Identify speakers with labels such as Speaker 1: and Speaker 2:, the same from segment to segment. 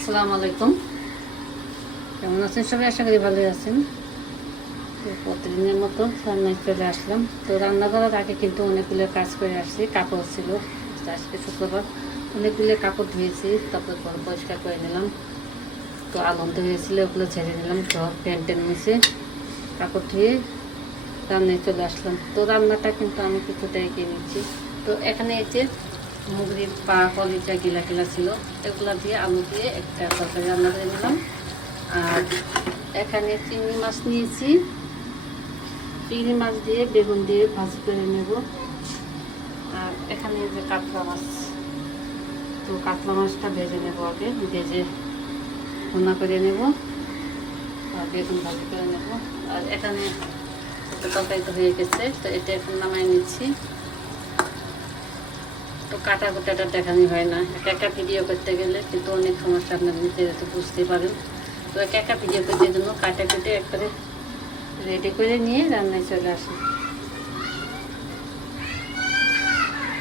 Speaker 1: আসসালামু আলাইকুম। কেমন আছেন সবাই? আশা করি ভালোই আছেন। তো প্রতিদিনের মতো রান্নায় চলে আসলাম। তো রান্না করার আগে কিন্তু অনেকগুলো কাজ করে আসছি। কাপড় ছিল আজকে শুক্রবার। অনেকগুলো কাপড় ধুয়েছি, তারপর ঘর পরিষ্কার করে নিলাম। তো আনন্দ হয়েছিল, ওগুলো ছেড়ে নিলাম। ঘর প্যান্টের নিচে কাপড় ধুয়ে রান্নায় চলে আসলাম। তো রান্নাটা কিন্তু আমি কিছুটা এগিয়ে নিচ্ছি। তো এখানে এই যে মুগরির পা কলিজা গিলা গিলা ছিল। এগুলা দিয়ে আলু দিয়ে একটা তরকারি রান্না করে নিলাম। আর এখানে চিংড়ি মাছ নিয়েছি। চিংড়ি মাছ দিয়ে বেগুন দিয়ে ভাজি করে নেব। আর এখানে যে কাতলা মাছ, তো কাতলা মাছটা ভেজে নেব আগে। ভেজে রান্না করে নেব আর বেগুন ভাজি করে নেব। আর এখানে তরকারি তো হয়ে গেছে, তো এটা এখন নামাই নিচ্ছি। তো কাটা কুটাটা দেখানি হয় না। একা একা ভিডিও করতে গেলে কিন্তু অনেক সমস্যা আপনার নিজেরা তো বুঝতে পারেন। তো একা একা ভিডিও করতে জন্য কাটা কেটে একবারে রেডি করে নিয়ে রান্নায় চলে আসি।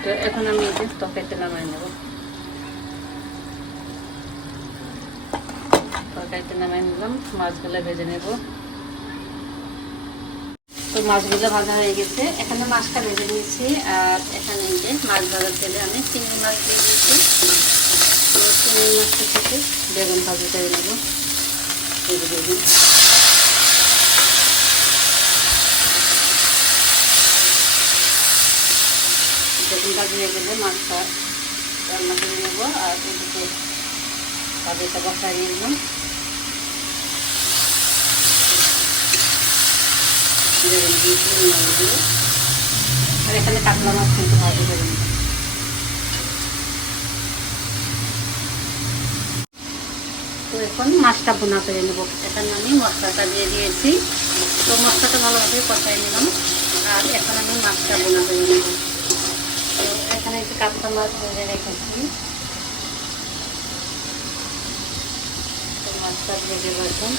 Speaker 1: তো এখন আমি যে তরকারিতে নামাই নেব। তরকারিতে নামাই নিলাম, মাছগুলো ভেজে নেব। তো মাছগুলো ভাজা হয়ে গেছে। এখানে মাছটা ভেজে নিয়েছি, আর এখানে যে মাছ ভাজার তেলে আমি চিংড়ি মাছ দিয়ে দিয়েছি। তো চিংড়ি মাছটা থেকে বেগুন ভাজি করে নেব। বেগুন। ভাজি হয়ে গেলে মাছটা রান্না করে নেব, আর এদিকে ভাজিটা বসাই নিলাম আর এখানে কাতলা মাছ কিন্তু ভাজি করে তো এখন মাছটা বোনা করে নেব। এখানে আমি মশলাটা দিয়ে দিয়েছি। তো মশলাটা ভালোভাবে কষাই নিলাম। আর এখন আমি মাছটা বোনা করে নেব। তো এখানে একটু কাতলা মাছ ভেজে রেখেছি। মাছটা ভেজে রাখুন।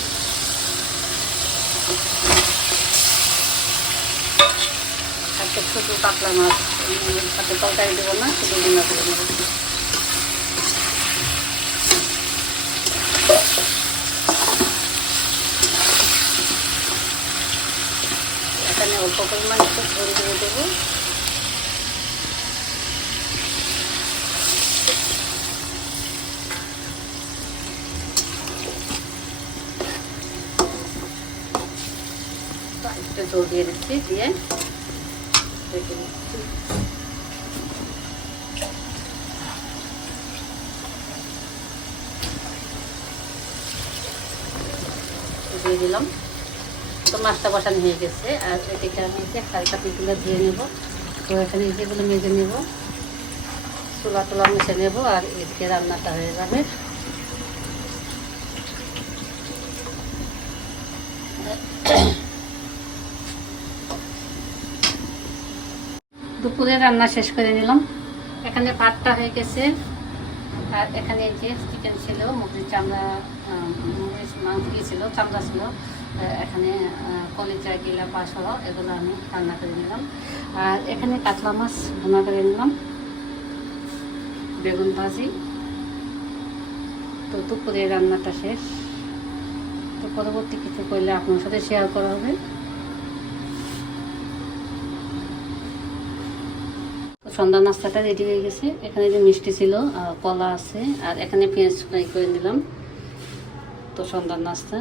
Speaker 1: আজকে শুধু কাতলা মাছ। সাথে তরকারি দেবো না, শুধু বোনা করে নেব এখানে অল্প পরিমাণ একটু ঝোল দিয়ে দেবো। একটু ঝোল দিয়ে দিচ্ছি, দিয়ে রেখে দিচ্ছি দিয়ে দিলাম। তো মাছটা বসানো হয়ে গেছে। আর এদিকে আমি যে হালকা পিগুলো দিয়ে নেব। তো এখানে যেগুলো মেজে নেব, চুলা টুলা মেখে নেব আর এদিকে রান্নাটা হয়ে যাবে। দুপুরে রান্না শেষ করে নিলাম। এখানে ভাতটা হয়ে গেছে। আর এখানে যে চিকেন ছিল, মুরগির চামড়া মুরগির মাংস ছিল, চামড়া ছিল এখানে কলিজা গিলা সহ এগুলো আমি রান্না করে নিলাম। আর এখানে কাতলা মাছ ভুনা করে নিলাম। বেগুন ভাজি। তো দুপুরে রান্নাটা শেষ। তো পরবর্তী কিছু করলে আপনার সাথে শেয়ার করা হবে। সন্ধ্যা নাস্তাটা রেডি হয়ে গেছে। এখানে যে মিষ্টি ছিল কলা আছে, আর এখানে পেঁয়াজ ফ্রাই করে নিলাম। তো সন্ধ্যার নাস্তা।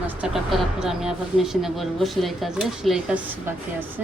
Speaker 1: নাস্তাটা করার পর আমি আবার মেশিনে বসবো, সেলাই কাজে। সেলাই কাজ বাকি আছে।